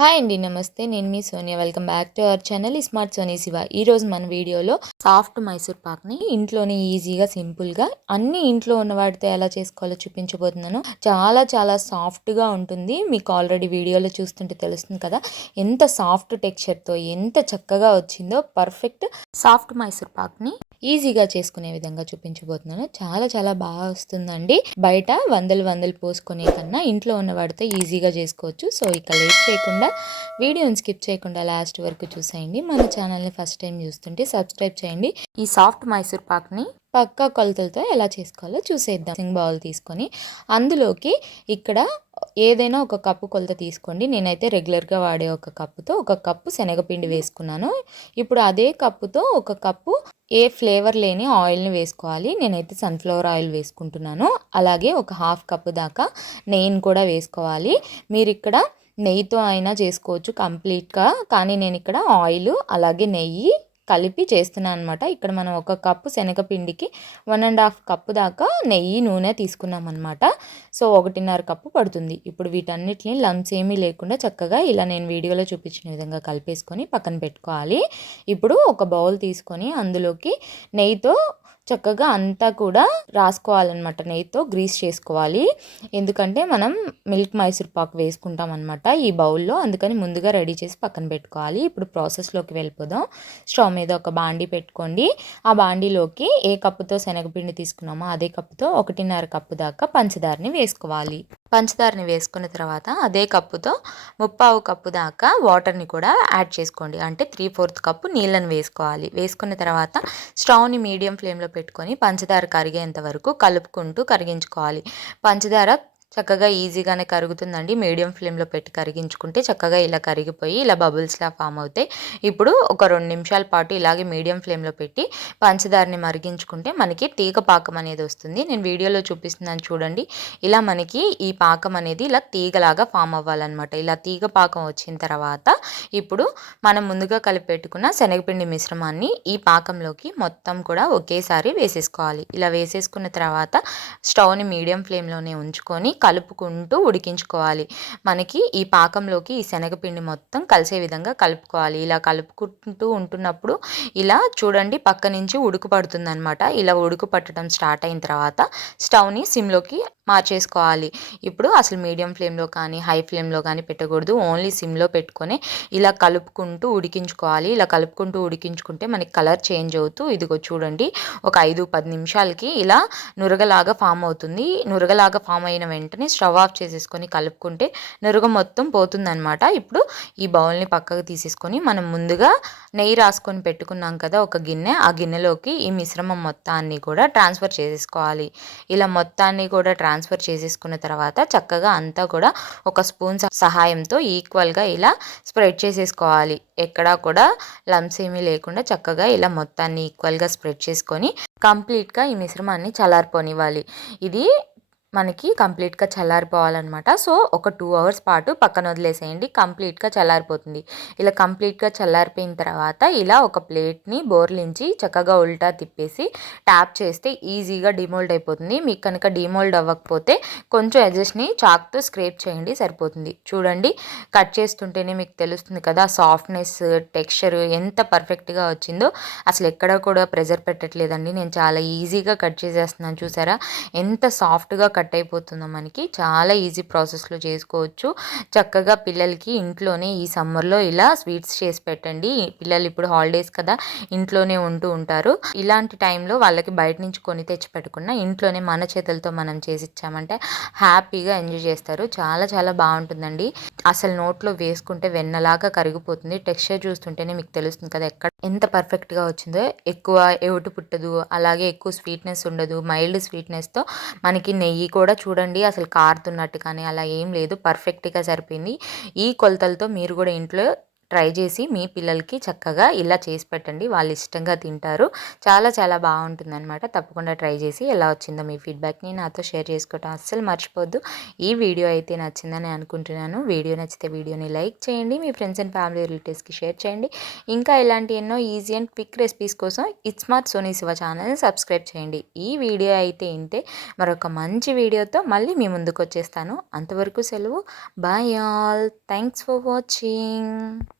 Hi అండి. నమస్తే. నేను మీ Sonia. Welcome back to our channel smart Soni Shiva. ఈరోజు మన వీడియోలో సాఫ్ట్ మైసూర్ పాక్ని ఇంట్లోనే ఈజీగా సింపుల్గా అన్ని ఇంట్లో ఉన్న వాటితో ఎలా చేసుకోవాలో చూపించబోతున్నాను. చాలా చాలా సాఫ్ట్గా ఉంటుంది. మీకు ఆల్రెడీ వీడియోలో చూస్తుంటే తెలుస్తుంది కదా ఎంత సాఫ్ట్ టెక్స్చర్తో ఎంత చక్కగా వచ్చిందో. పర్ఫెక్ట్ సాఫ్ట్ మైసూర్ పాక్ని ఈజీగా చేసుకునే విధంగా చూపించబోతున్నాను. చాలా చాలా బాగా వస్తుందండి. బయట వందలు పోసుకునే కన్నా ఇంట్లో ఉన్న వాడితో ఈజీగా చేసుకోవచ్చు. సో ఇక లేట్ చేయకుండా వీడియోని స్కిప్ చేయకుండా లాస్ట్ వరకు చూసేయండి. మన ఛానల్ని ఫస్ట్ టైం చూస్తుంటే సబ్స్క్రైబ్ చేయండి. ఈ సాఫ్ట్ మైసూర్ పాక్ని పక్కా కొలతలతో ఎలా చేసుకోవాలో చూసేద్దాం. మిక్సింగ్ బౌల్ తీసుకొని అందులోకి ఇక్కడ ఏదైనా ఒక కప్పు కొలత తీసుకోండి. నేనైతే రెగ్యులర్గా వాడే ఒక కప్పుతో ఒక కప్పు శనగపిండి వేసుకున్నాను. ఇప్పుడు అదే కప్పుతో ఒక కప్పు ఏ ఫ్లేవర్ లేని ఆయిల్ని వేసుకోవాలి. నేనైతే సన్ఫ్లవర్ ఆయిల్ వేసుకుంటున్నాను. అలాగే ఒక హాఫ్ కప్పు దాకా నెయ్యిని కూడా వేసుకోవాలి. మీరు ఇక్కడ నెయ్యితో అయినా చేసుకోవచ్చు కంప్లీట్గా, కానీ నేను ఇక్కడ ఆయిల్ అలాగే నెయ్యి కలిపి చేస్తున్నాను అనమాట. ఇక్కడ మనం ఒక కప్పు శనగపిండికి 1.5 కప్పు దాకా నెయ్యి నూనె తీసుకున్నాం అనమాట. సో 1.5 కప్పు పడుతుంది. ఇప్పుడు వీటన్నిటిని లంప్స్ ఏమీ లేకుండా చక్కగా ఇలా నేను వీడియోలో చూపించిన విధంగా కలిపేసుకొని పక్కన పెట్టుకోవాలి. ఇప్పుడు ఒక బౌల్ తీసుకొని అందులోకి నెయ్యితో చక్కగా అంతా కూడా రాసుకోవాలన్నమాట. నెయ్యితో గ్రీస్ చేసుకోవాలి. ఎందుకంటే మనం మిల్క్ మైసూర్ పాక్ వేసుకుంటాం అనమాట ఈ బౌల్లో, అందుకని ముందుగా రెడీ చేసి పక్కన పెట్టుకోవాలి. ఇప్పుడు ప్రాసెస్లోకి వెళ్ళిపోదాం. స్టవ్ మీద ఒక బాండీ పెట్టుకోండి. ఆ బాండీలోకి ఏ కప్పుతో శనగపిండి తీసుకున్నామో అదే కప్పుతో 1.5 కప్పు దాకా పంచదారని వేసుకోవాలి. పంచదారని వేసుకున్న తర్వాత అదే కప్పుతో 3/4 కప్పు దాకా వాటర్ని కూడా యాడ్ చేసుకోండి. అంటే 3/4 కప్పు నీళ్ళని వేసుకోవాలి. వేసుకున్న తర్వాత స్టవ్ని మీడియం ఫ్లేమ్లో పెట్టుకొని పంచదార కరిగేంత వరకు కలుపుకుంటూ కరిగించుకోవాలి. పంచదార చక్కగా ఈజీగానే కరుగుతుందండి. మీడియం ఫ్లేమ్లో పెట్టి కరిగించుకుంటే చక్కగా ఇలా కరిగిపోయి ఇలా బబుల్స్లా ఫామ్ అవుతాయి. ఇప్పుడు ఒక 2 నిమిషాల పాటు ఇలాగే మీడియం ఫ్లేమ్లో పెట్టి పంచదారని మరిగించుకుంటే మనకి తీగ పాకం అనేది వస్తుంది. నేను వీడియోలో చూపిస్తున్నాను చూడండి. ఇలా మనకి ఈ పాకం అనేది ఇలా తీగలాగా ఫామ్ అవ్వాలన్నమాట. ఇలా తీగ పాకం వచ్చిన తర్వాత ఇప్పుడు మనం ముందుగా కలిపి పెట్టుకున్న శనగపిండి మిశ్రమాన్ని ఈ పాకంలోకి మొత్తం కూడా ఒకేసారి వేసేసుకోవాలి. ఇలా వేసేసుకున్న తర్వాత స్టవ్ని మీడియం ఫ్లేమ్లోనే ఉంచుకొని కలుపుకుంటూ ఉడికించుకోవాలి. మనకి ఈ పాకంలోకి ఈ శనగపిండి మొత్తం కలిసే విధంగా కలుపుకోవాలి. ఇలా కలుపుకుంటూ ఉంటున్నప్పుడు ఇలా చూడండి పక్క నుంచి ఉడుకు పడుతుందన్నమాట. ఇలా ఉడుకు పట్టడం స్టార్ట్ అయిన తర్వాత స్టవ్ని సిమ్లోకి మార్చేసుకోవాలి. ఇప్పుడు అసలు మీడియం ఫ్లేమ్లో కానీ హై ఫ్లేమ్లో కానీ పెట్టకూడదు. ఓన్లీ సిమ్లో పెట్టుకొని ఇలా కలుపుకుంటూ ఉడికించుకోవాలి. ఇలా కలుపుకుంటూ ఉడికించుకుంటే మనకి కలర్ చేంజ్ అవుతూ ఇదిగో చూడండి ఒక 5-10 నిమిషాలకి ఇలా నురగలాగా ఫామ్ అవుతుంది. నురగలాగా ఫామ్ అయిన వెంటనే స్టవ్ ఆఫ్ చేసేసుకొని కలుపుకుంటే నురగ మొత్తం పోతుందన్నమాట. ఇప్పుడు ఈ బౌల్ని పక్కకు తీసేసుకొని మనం ముందుగా నెయ్యి రాసుకొని పెట్టుకున్నాం కదా ఒక గిన్నె, ఆ గిన్నెలోకి ఈ మిశ్రమం మొత్తాన్ని కూడా ట్రాన్స్ఫర్ చేసేసుకోవాలి. ఇలా మొత్తాన్ని కూడా ట్రాన్స్ఫర్ చేసేసుకున్న తర్వాత చక్కగా అంతా కూడా ఒక స్పూన్ సహాయంతో ఈక్వల్గా ఇలా స్ప్రెడ్ చేసేసుకోవాలి. ఎక్కడా కూడా లంప్స్ ఏమీ లేకుండా చక్కగా ఇలా మొత్తాన్ని ఈక్వల్గా స్ప్రెడ్ చేసుకొని కంప్లీట్గా ఈ మిశ్రమాన్ని చల్లారిపోనివ్వాలి. ఇది మనకి కంప్లీట్గా చల్లారిపోవాలన్నమాట. సో ఒక 2 అవర్స్ పాటు పక్కన వదిలేసేయండి. కంప్లీట్గా చల్లారిపోతుంది. ఇలా కంప్లీట్గా చల్లారిపోయిన తర్వాత ఇలా ఒక ప్లేట్ని బోర్లించి చక్కగా ఉల్టా తిప్పేసి ట్యాప్ చేస్తే ఈజీగా డిమోల్డ్ అయిపోతుంది. మీకు కనుక డిమోల్డ్ అవ్వకపోతే కొంచెం ఎడ్జెస్ని చాక్తో స్క్రేప్ చేయండి సరిపోతుంది. చూడండి కట్ చేస్తుంటేనే మీకు తెలుస్తుంది కదా సాఫ్ట్నెస్ టెక్స్చర్ ఎంత పర్ఫెక్ట్గా వచ్చిందో. అసలు ఎక్కడ కూడా ప్రెజర్ పెట్టట్లేదండి. నేను చాలా ఈజీగా కట్ చేసేస్తున్నాను. చూసారా ఎంత సాఫ్ట్గా కట్ అయిపోతుందో. మనకి చాలా ఈజీ ప్రాసెస్లో చేసుకోవచ్చు. చక్కగా పిల్లలకి ఇంట్లోనే ఈ సమ్మర్లో ఇలా స్వీట్స్ చేసి పెట్టండి. పిల్లలు ఇప్పుడు హాలిడేస్ కదా ఇంట్లోనే ఉంటూ ఉంటారు. ఇలాంటి టైంలో వాళ్ళకి బయట నుంచి కొని తెచ్చి పెట్టకుండా ఇంట్లోనే మన చేతులతో మనం చేసి ఇచ్చామంటే హ్యాపీగా ఎంజాయ్ చేస్తారు. చాలా చాలా బాగుంటుందండి. అసలు నోట్లో వేసుకుంటే వెన్నలాగా కరిగిపోతుంది. టెక్స్చర్ చూస్తుంటేనే మీకు తెలుస్తుంది కదా ఎక్కడ ఎంత పర్ఫెక్ట్గా వచ్చిందో. ఎక్కువ ఎవుటు పుట్టదు, అలాగే ఎక్కువ స్వీట్నెస్ ఉండదు. మైల్డ్ స్వీట్నెస్తో మనకి నెయ్యి కూడా చూడండి అసలు కారుతున్నట్టు కానీ అలా ఏం లేదు. పర్ఫెక్ట్గా సరిపోయింది. ఈ కొలతలతో మీరు కూడా ఇంట్లో ట్రై చేసి మీ పిల్లలకి చక్కగా ఇలా చేసి పెట్టండి. వాళ్ళు ఇష్టంగా తింటారు. చాలా చాలా బాగుంటుందన్నమాట. తప్పకుండా ట్రై చేసి ఎలా వచ్చిందో మీ ఫీడ్బ్యాక్ని నాతో షేర్ చేసుకోవటం అస్సలు మర్చిపోద్దు. ఈ వీడియో అయితే నచ్చిందని అనుకుంటున్నాను. వీడియో నచ్చితే వీడియోని లైక్ చేయండి. మీ ఫ్రెండ్స్ అండ్ ఫ్యామిలీ రిలేటివ్స్కి షేర్ చేయండి. ఇంకా ఇలాంటి ఎన్నో ఈజీ అండ్ క్విక్ రెసిపీస్ కోసం ఇట్స్ స్మార్ట్ సోనీ శివ ఛానల్ని సబ్స్క్రైబ్ చేయండి. ఈ వీడియో అయితే ఇంతే. మరొక మంచి వీడియోతో మళ్ళీ మీ ముందుకు వచ్చేస్తాను. అంతవరకు సెలవు. Bye all. Thanks for watching.